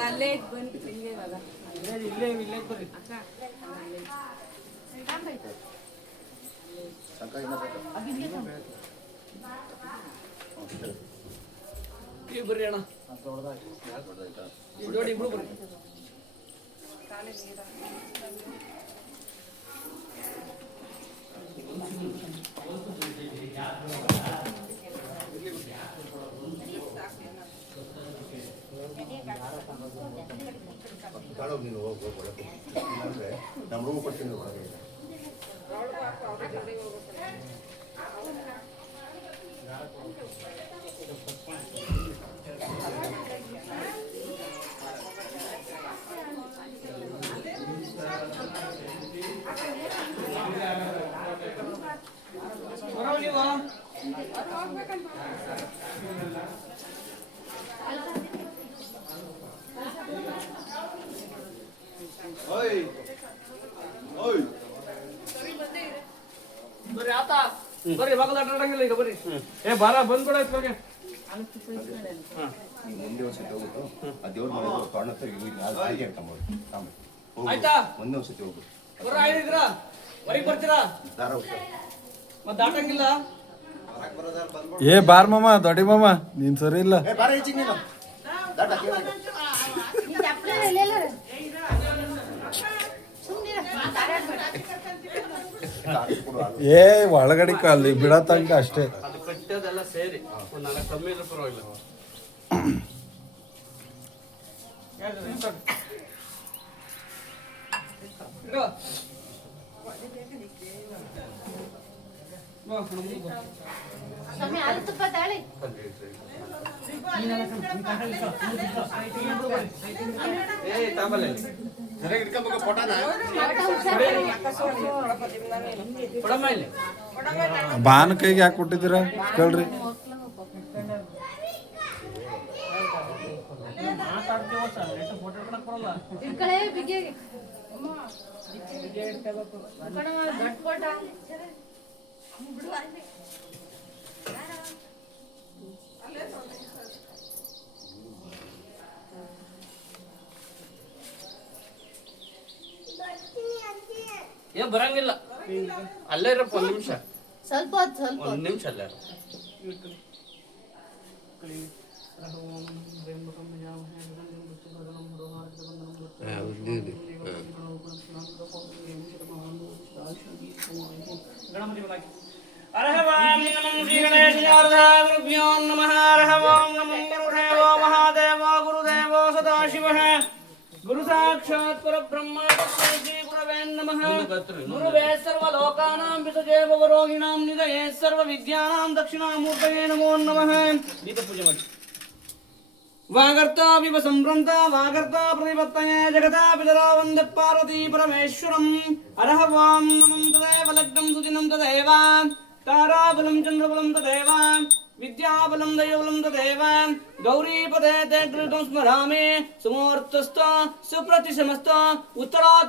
ಅಲ್ಲೇ ಬಂದು ಇಲ್ಲೇ ಬರ್ರಿ ಬರ್ರಿ ಅಣ್ಣ ನೋಡಿ ಇಬ್ರು ಬರ್ರಿ ನೀನು ಹೋಗ್ಬೇಕು ಅಂದರೆ ನಮ್ಮ ರೂಮ್ ಕೊಡ್ತೀನಿ ಒಳಗೆ ಬರ್ರಿ ಆತ ಬರ್ರಿ ಬಾಗಲ ಆಟಾಡಂಗಿಲ್ಲ ಈಗ ಬರ್ರಿ ಏ ಬಾರ ಬಂದ್ಕೊಡ ಇವಾಗ ಮುಂದೆ ಒಂದ್ಸತಿ ಹೋಗ್ಬಿಟ್ಟು ಆ ದೇವ್ರ ಮನೆ ಆಯ್ತಾ ಒಂದೇ ಒಂದ್ಸತಿ ಹೋಗ್ಬಿಟ್ಟು ಬರ್ರ ಹೊರಗೆ ಬರ್ತೀರಾ ಮತ್ತೆ ಆಟಂಗಿಲ್ಲ ಏ ಬಾರ್ ಮಾಮ ದೊಡ್ಡ ಮಾಮ ನೀನ್ ಸರಿ ಇಲ್ಲ ಏ ಒಳಗಡೆ ಅಲ್ಲಿ ಬಿಡತ್ತಂಗ ಅಷ್ಟೇ ಅದು ಕಟ್ಟೋದೆಲ್ಲ ಸೇರಿ ಒಂದು 4 ಕಮ್ಮಿ ಇದ್ರೆ ಪರವಾಗಿಲ್ಲ ಬಾನ್ ಕೈಗೆ ಯಾಕೆ ಕೊಟ್ಟಿದ್ದೀರಾ ಕೇಳ್ರಿ ಏ ಬರಂಗಿಲ್ಲ ಅಲ್ಲೇ ಇರಪ್ಪ ಒಂದು ನಿಮಿಷ ಸ್ವಲ್ಪ ಒಂದು ನಿಮಿಷ ಅಲ್ಲೇ ಅರ್ಹವಾಂ ನಮಃ ಶ್ರೀ ಗಣೇಶಾರ್ಧಾಗುರುಭ್ಯೋ ನಮಃ ಅರ್ಹವಾಂ ನಮಃ ಗುರುದೇವೋ ಮಹಾದೇವೋ ಗುರುದೇವೋ ಸದಾಶಿವಃ ಗುರು ಸಾಕ್ಷಾತ್ ಪರಬ್ರಹ್ಮ ತಸ್ಮೈ ಶ್ರೀ ಗುರವೇ ನಮಃ ಗುರುವೇ ಸರ್ವಲೋಕಾನಾಂ ವಿಸಜೇ ಭವರೋಗಿಣಾಂ ನಿಧಯೇ ಸರ್ವ ವಿದ್ಯಾನಾಂ ದಕ್ಷಿಣಾಮೂರ್ತಯೇ ನಮೋ ನಮಃ ದೀಪ ಪೂಜೆ ಮಾಡಿ ವಾಗರ್ತಾವಿವ ಸಂಭ್ರಂತ ವಾಗರ್ತಾ ಪ್ರತಿಪತ್ತಯೇ ಜಗತಾ ಪಿತರಾ ವಂದೇ ಪಾರ್ವತೀ ಪರಮೇಶ್ವರಂ ಅರ್ಹವಾಂ ನಮಃ ತದೇವ ಲಗ್ನಂ ಸುದಿನಂ ತದೇವ ತಾರಾಬಲಂ ಚಂದ್ರಬಲಂ ತದೇವ ವಿದ್ಯಾಬಲಂ ದೈವಬಲಂ ತದೇವ ಗೌರೀಪದೇ ತೇ ಕೃತಂ ಸ್ಮರಾಮಿ ಸುಮೂರ್ತಸ್ಥ ಸುಪ್ರತಿಶಮಸ್ಥ ಉತ್ತರಾತ್